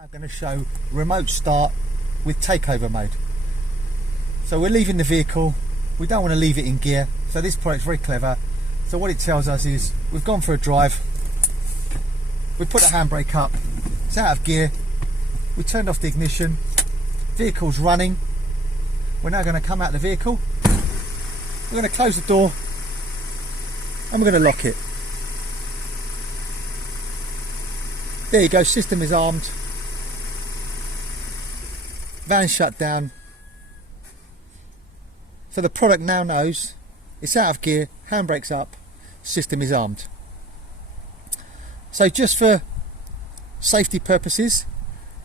Now I'm going to show remote start with takeover mode. So we're leaving the vehicle, we don't want to leave it in gear, so this product's very clever. So what it tells us is we've gone for a drive, we put the handbrake up, it's out of gear, we turned off the ignition, vehicle's running. We're now going to come out of the vehicle, we're going to close the door and we're going to lock it. There you go, system is armed, van shut down. So the product now knows it's out of gear, handbrake's up, system is armed. So just for safety purposes,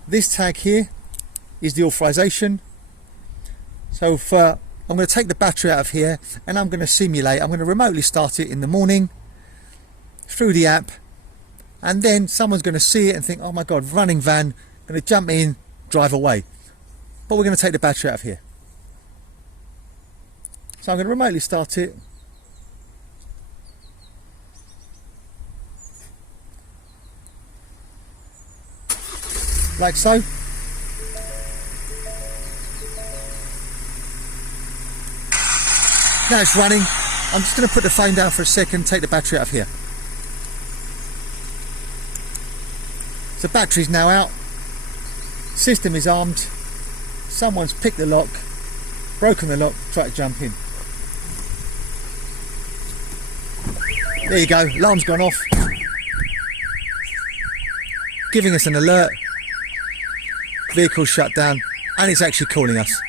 this tag here is the authorization. So I'm going to take the battery out of here and I'm going to simulate, I'm going to remotely start it in the morning through the app, and then someone's going to see it and think, oh my god, running van, going to jump in, drive away. But we're going to take the battery out of here. So I'm going to remotely start it. Like so. Now it's running. I'm just going to put the phone down for a second, take the battery out of here. So battery's now out. System is armed. Someone's picked the lock, broken the lock, tried to jump in. There you go, alarm's gone off, giving us an alert, vehicle's shut down, and it's actually calling us.